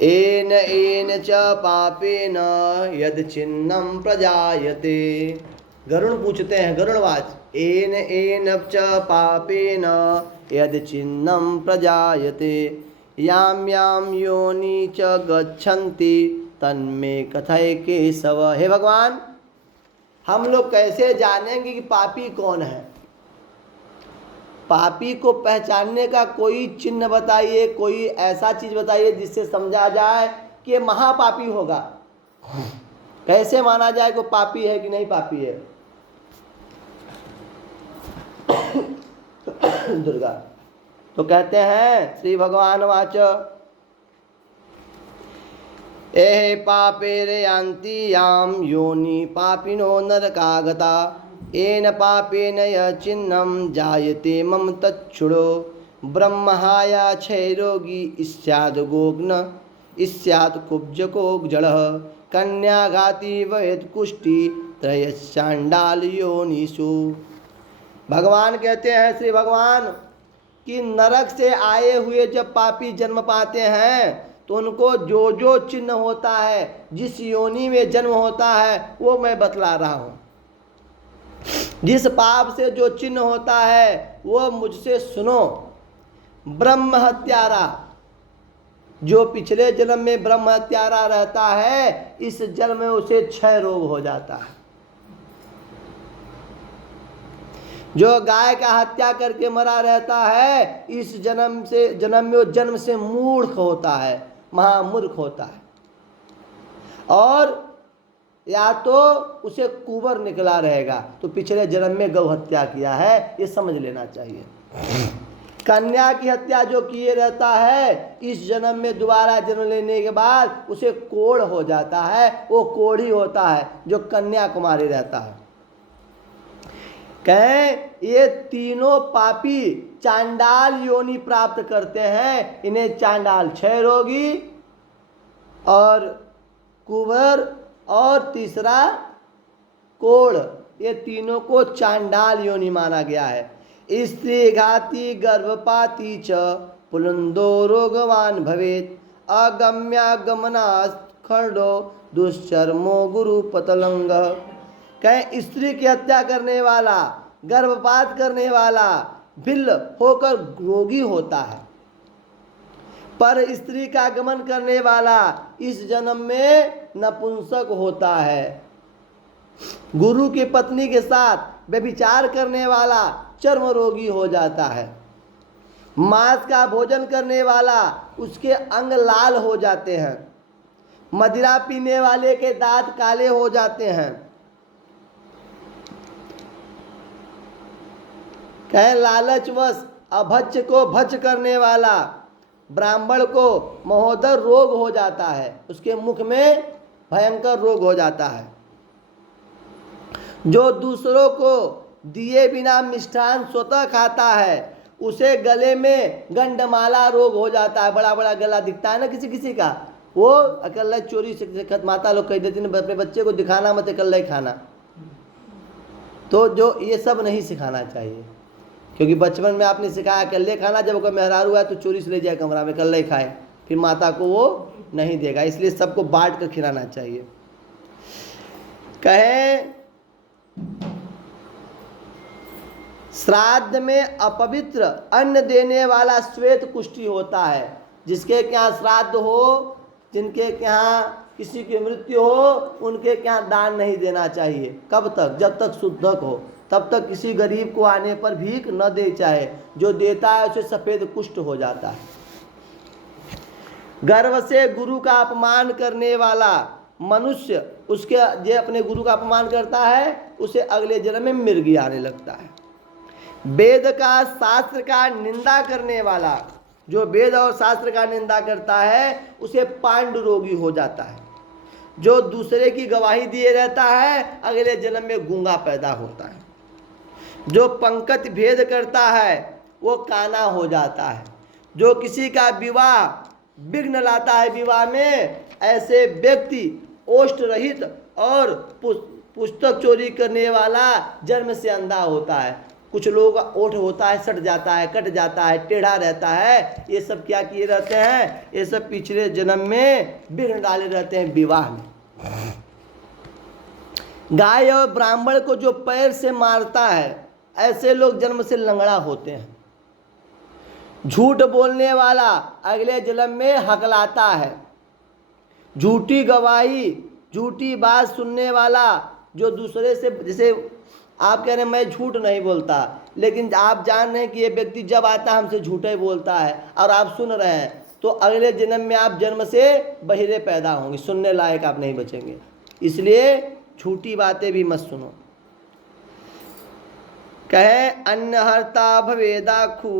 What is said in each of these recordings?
N N च पापेन यद चिन्हम प्रजायते। गरुण पूछते हैं, गरुड़वाच, एन एन च पापेन यद चिन्हम प्रजायते याम याम योनि च गच्छन्ति तन्मे कथय केशव। हे भगवान, हम लोग कैसे जानेंगे कि पापी कौन है? पापी को पहचानने का कोई चिन्ह बताइए, कोई ऐसा चीज बताइए जिससे समझा जाए कि ये महापापी होगा। कैसे माना जाए कि पापी है कि नहीं पापी है? दुर्गा तो कहते हैं श्री भगवान वाच, एहे पापेरे यान्ति याम योनि पापिनो नरकागता येन पापेन य चिन्हं जायते मम तच्छुडो ब्रह्महाया क्षयरोगी स्याद् गोग्न स्यात् कुब्जको जड़ः कन्याघाती वयत् कुष्टि त्रयश्चांडाल योनिषु। भगवान कहते हैं श्री भगवान कि नरक से आए हुए जब पापी जन्म पाते हैं तो उनको जो जो चिन्ह होता है, जिस योनि में जन्म होता है, वो मैं बतला रहा हूँ। जिस पाप से जो चिन्ह होता है वो मुझसे सुनो। ब्रह्म हत्यारा, जो पिछले जन्म में ब्रह्म हत्यारा रहता है, इस जन्म में उसे क्षय रोग हो जाता है। जो गाय का हत्या करके मरा रहता है, इस जन्म में वो जन्म से मूर्ख होता है, महामूर्ख होता है। और या तो उसे कुंवर निकला रहेगा, तो पिछले जन्म में गौ हत्या किया है, ये समझ लेना चाहिए। कन्या की हत्या जो किए रहता है, इस जन्म में दोबारा जन्म लेने के बाद उसे कोढ़ हो जाता है, वो कोढ़ी होता है जो कन्या कुमारी रहता है। कहें ये तीनों पापी चांडाल योनि प्राप्त करते हैं। इन्हें चांडाल, क्षय रोगी और कुंवर और तीसरा कोढ़, ये तीनों को चांडाल योनि माना गया है। स्त्री घाती गर्भपाती च पुलंदो रोगवान भवेत अगम्यागमनात् खंडो दुष्चर्मो गुरु पतलंग। कहें स्त्री की हत्या करने वाला, गर्भपात करने वाला भिल्ल होकर रोगी होता है, पर स्त्री का गमन करने वाला इस जन्म में नपुंसक होता है। गुरु की पत्नी के साथ व्यभिचार करने वाला चर्म रोगी हो जाता है। मांस का भोजन करने वाला, उसके अंग लाल हो जाते हैं। मदिरा पीने वाले के दांत काले हो जाते हैं। कहे लालचवश अभच्य को भच्य करने वाला ब्राह्मण को महोदर रोग हो जाता है, उसके मुख में भयंकर रोग हो जाता है। जो दूसरों को दिए बिना मिष्ठान स्वतः खाता है, उसे गले में गंडमाला रोग हो जाता है। बड़ा बड़ा गला दिखता है ना किसी किसी का, वो अकेला चोरी से माता लोग कह देती हैं अपने बच्चे को दिखाना मत, अकेला ही खाना। तो जो ये सब नहीं सिखाना चाहिए, क्योंकि बचपन में आपने सिखाया अकेले खाना, जब कोई मेहरारू है तो चोरी से ले जाए कमरा में, अकेला ही खाए, फिर माता को वो नहीं देगा। इसलिए सबको बांट कर खिलाना चाहिए। कहें श्राद्ध में अपवित्र अन्न देने वाला श्वेत कुष्ठी होता है। जिसके यहाँ श्राद्ध हो, जिनके यहाँ किसी की मृत्यु हो, उनके यहाँ दान नहीं देना चाहिए। कब तक? जब तक शुद्धक हो, तब तक किसी गरीब को आने पर भीख न दे। चाहे जो देता है उसे सफेद कुष्ठ हो जाता है। गर्व से गुरु का अपमान करने वाला मनुष्य, उसके जो अपने गुरु का अपमान करता है, उसे अगले जन्म में मिर्गी आने लगता है। वेद का शास्त्र का निंदा करने वाला, जो वेद और शास्त्र का निंदा करता है, उसे पांडु रोगी हो जाता है। जो दूसरे की गवाही दिए रहता है, अगले जन्म में गूंगा पैदा होता है। जो पंकति भेद करता है, वो काना हो जाता है। जो किसी का विवाह विघ्न लाता है विवाह में, ऐसे व्यक्ति ओष्ठ रहित और पुस्तक चोरी करने वाला जन्म से अंधा होता है। कुछ लोगों का ओठ होता है सट जाता है, कट जाता है, टेढ़ा रहता है। ये सब क्या किए रहते हैं? ये सब पिछले जन्म में विघ्न डाले रहते हैं विवाह में। गाय और ब्राह्मण को जो पैर से मारता है, ऐसे लोग जन्म से लंगड़ा होते हैं। झूठ बोलने वाला अगले जन्म में हकलाता है। झूठी गवाही, झूठी बात सुनने वाला, जो दूसरे से, जैसे आप कह रहे हैं मैं झूठ नहीं बोलता, लेकिन आप जान रहे हैं कि ये व्यक्ति जब आता है हमसे झूठे बोलता है और आप सुन रहे हैं, तो अगले जन्म में आप जन्म से बहिरे पैदा होंगे, सुनने लायक आप नहीं बचेंगे। इसलिए झूठी बातें भी मत सुनो। कहे अन्नहर्ता भवेदाखू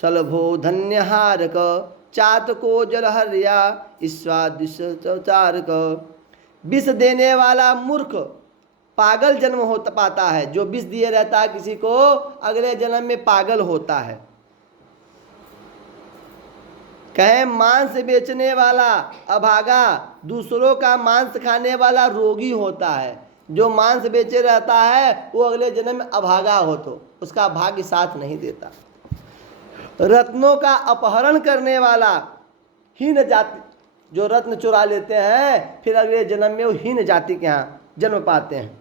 सलभो धन्यहारक चातको जलहर्या ईश्वादिशारक। विष देने वाला मूर्ख पागल जन्म होता पाता है। जो विष दिए रहता है किसी को, अगले जन्म में पागल होता है। कहे मांस बेचने वाला अभागा दूसरों का मांस खाने वाला रोगी होता है। जो मांस बेचे रहता है वो अगले जन्म में अभागा हो, तो उसका भाग्य साथ नहीं देता। रत्नों का अपहरण करने वाला हीन जाति, जो रत्न चुरा लेते हैं फिर अगले जन्म में वो हीन जाति के यहाँ जन्म पाते हैं।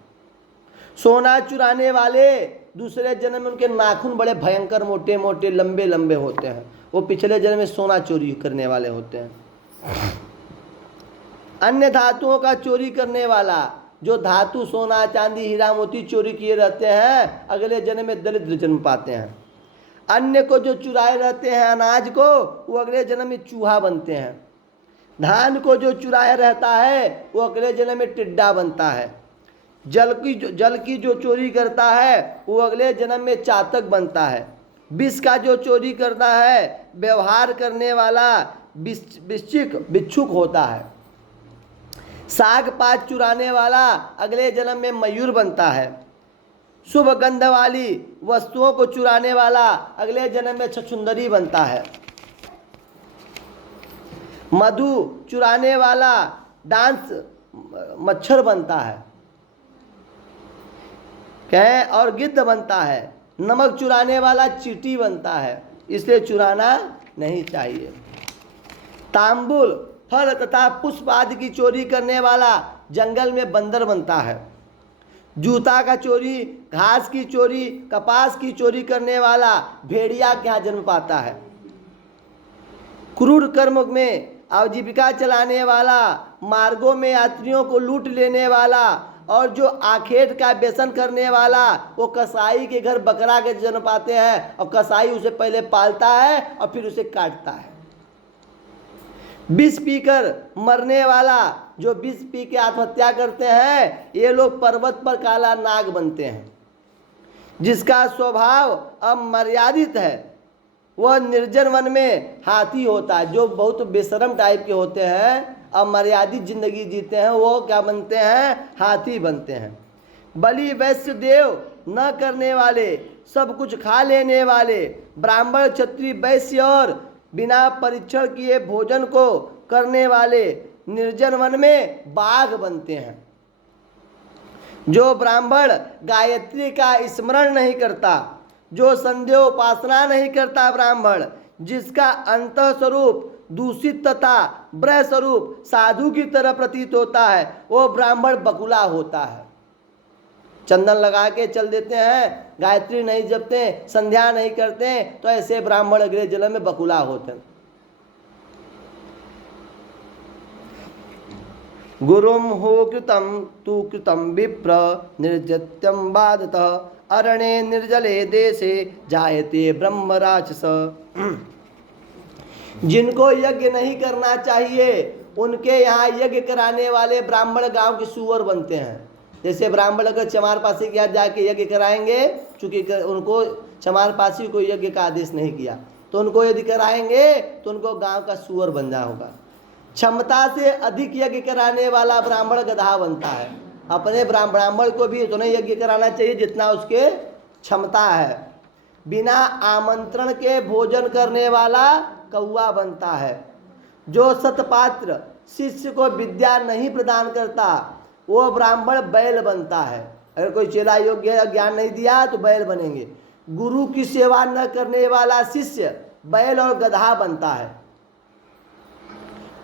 सोना चुराने वाले दूसरे जन्म में उनके नाखून बड़े भयंकर मोटे मोटे लंबे लंबे होते हैं, वो पिछले जन्म में सोना चोरी करने वाले होते हैं। अन्य धातुओं का चोरी करने वाला, जो धातु सोना चांदी हीरा मोती चोरी किए रहते हैं, अगले जन्म में दरिद्र जन्म पाते हैं। अन्य को जो चुराए रहते हैं अनाज को, वो अगले जन्म में चूहा बनते हैं। धान को जो चुराया रहता है वो अगले जन्म में टिड्डा बनता है। जल की जो चोरी करता है वो अगले जन्म में चातक बनता है। विष का जो चोरी करता है, व्यवहार करने वाला भिक्षुक होता है। साग पात चुराने वाला अगले जन्म में मयूर बनता है। शुभ गंध वाली वस्तुओं को चुराने वाला अगले जन्म में छछुंदरी बनता है। मधु चुराने वाला डांस मच्छर बनता है, कहे और गिद्ध बनता है। नमक चुराने वाला चींटी बनता है, इसलिए चुराना नहीं चाहिए। तांबुल फल तथा पुष्प आदि की चोरी करने वाला जंगल में बंदर बनता है। जूता का चोरी, घास की चोरी, कपास की चोरी करने वाला भेड़िया के यहाँ जन्म पाता है। क्रूर कर्म में आजीविका चलाने वाला, मार्गों में यात्रियों को लूट लेने वाला, और जो आखेट का व्यसन करने वाला, वो कसाई के घर बकरा के जन्म पाते हैं, और कसाई उसे पहले पालता है और फिर उसे काटता है। विष पीकर मरने वाला, जो विष पी के आत्महत्या करते हैं, ये लोग पर्वत पर काला नाग बनते हैं। जिसका स्वभाव अमर्यादित है वह निर्जन वन में हाथी होता है। जो बहुत बेशरम टाइप के होते हैं, अमर्यादित जिंदगी जीते हैं, वो क्या बनते हैं? हाथी बनते हैं। बलि वैश्य देव न करने वाले, सब कुछ खा लेने वाले, ब्राह्मण क्षत्रिय वैश्य और बिना परीक्षण किए भोजन को करने वाले निर्जन वन में बाघ बनते हैं। जो ब्राह्मण गायत्री का स्मरण नहीं करता, जो संध्या उपासना नहीं करता ब्राह्मण, जिसका अंतः स्वरूप दूषित तथा ब्रह्म स्वरूप साधु की तरह प्रतीत होता है, वो ब्राह्मण बकुला होता है। चंदन लगा के चल देते हैं, गायत्री नहीं जपते, संध्या नहीं करते, तो ऐसे ब्राह्मण अगले जन्म में बकुला होते हैं। गुरुम हो कृतम तु कृतम विप्र निर्जत्यम बाधतः अरण्ये निर्जले देशे जायते ब्रह्म राक्षस। जिनको यज्ञ नहीं करना चाहिए उनके यहाँ यज्ञ कराने वाले ब्राह्मण गांव के सुअर बनते हैं। जैसे ब्राह्मण अगर चमारपासी के यहाँ जाके यज्ञ कराएंगे, चूंकि उनको चमारपासी को यज्ञ का आदेश नहीं किया, तो उनको यदि कराएंगे तो उनको गांव का सुअर बन जा होगा। क्षमता से अधिक यज्ञ कराने वाला ब्राह्मण गधा बनता है। अपने ब्राह्मण को भी उतना यज्ञ कराना चाहिए जितना उसके क्षमता है। बिना आमंत्रण के भोजन करने वाला कौआ बनता है। जो सतपात्र शिष्य को विद्या नहीं प्रदान करता वो ब्राह्मण बैल बनता है। अगर कोई चेला योग्य ज्ञान नहीं दिया तो बैल बनेंगे। गुरु की सेवा न करने वाला शिष्य बैल और गधा बनता है।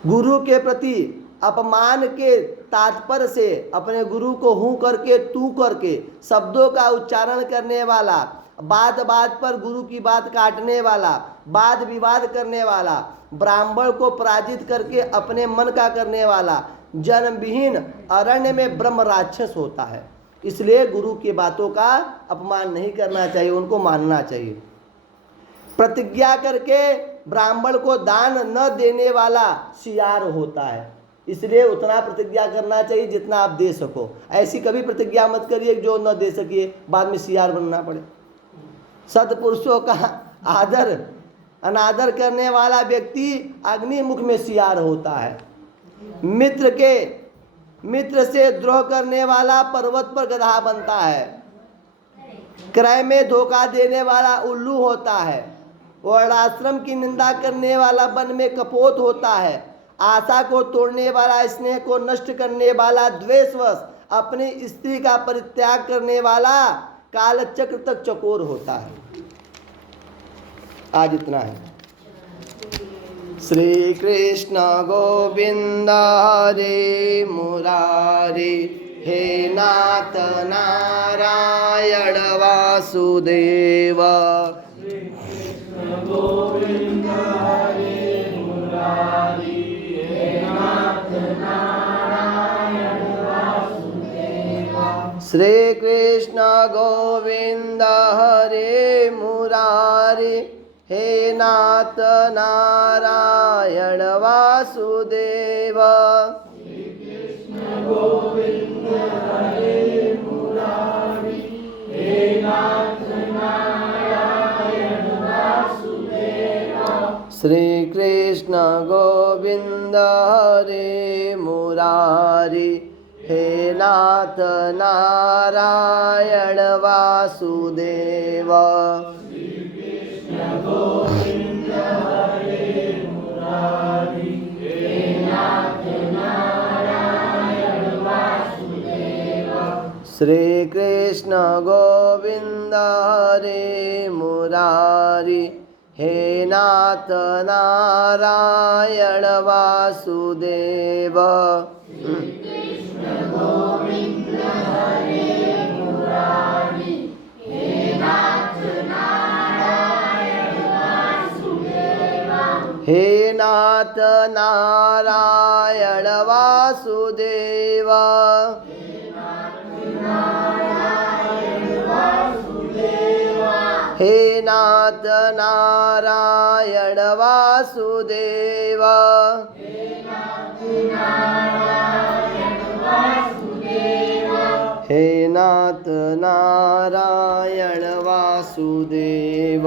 गुरु के प्रति अपमान के तात्पर्य से अपने गुरु को हूँ करके तू करके शब्दों का उच्चारण करने वाला, बात बात पर गुरु की बात काटने वाला, वाद विवाद करने वाला, ब्राह्मण को पराजित करके अपने मन का करने वाला, जन्मविहीन अरण्य में ब्रह्म राक्षस होता है। इसलिए गुरु की बातों का अपमान नहीं करना चाहिए, उनको मानना चाहिए। प्रतिज्ञा करके ब्राह्मण को दान न देने वाला सियार होता है। इसलिए उतना प्रतिज्ञा करना चाहिए जितना आप दे सको। ऐसी कभी प्रतिज्ञा मत करिए जो न दे सकिए, बाद में सियार बनना पड़े। सत्पुरुषों का आदर अनादर करने वाला व्यक्ति अग्नि मुख में सियार होता है। मित्र से द्रोह करने वाला पर्वत पर गधा बनता है। क्रय में धोखा देने वाला उल्लू होता है। वर्णाश्रम की निंदा करने वाला वन में कपोत होता है। आशा को तोड़ने वाला, स्नेह को नष्ट करने वाला, द्वेषवश अपनी स्त्री का परित्याग करने वाला कालचक्र तक चकोर होता है। आज इतना है। श्री कृष्ण गोविंद हरे मुरारी, हे नाथ नारायण वासुदेव। गोविंद हरे मुरारी, हे नाथ नारायण वासुदेव। श्री कृष्ण गोविंद हरे मुरारी, हे नाथ नारायण वासुदेव। श्री कृष्ण गोविंद हरे मुरारी, हे नाथ नारायण वासुदेव। श्री कृष्ण गोविंद हरे मुरारी, हे नाथ नारायण वासुदेव। गोविंद हरे मुरारी, हे नाथ नारायण वासुदेव। श्री कृष्ण गोविंद हरे मुरारी, हे नाथ नारायण वासुदेव। गोविंद हरे मुरारी, हे नाथ नारायण वासुदेव। हे नाथ नारायण वासुदेव। हे नाथ नारायण वासुदेव। हे नाथ नारायण वासुदेव।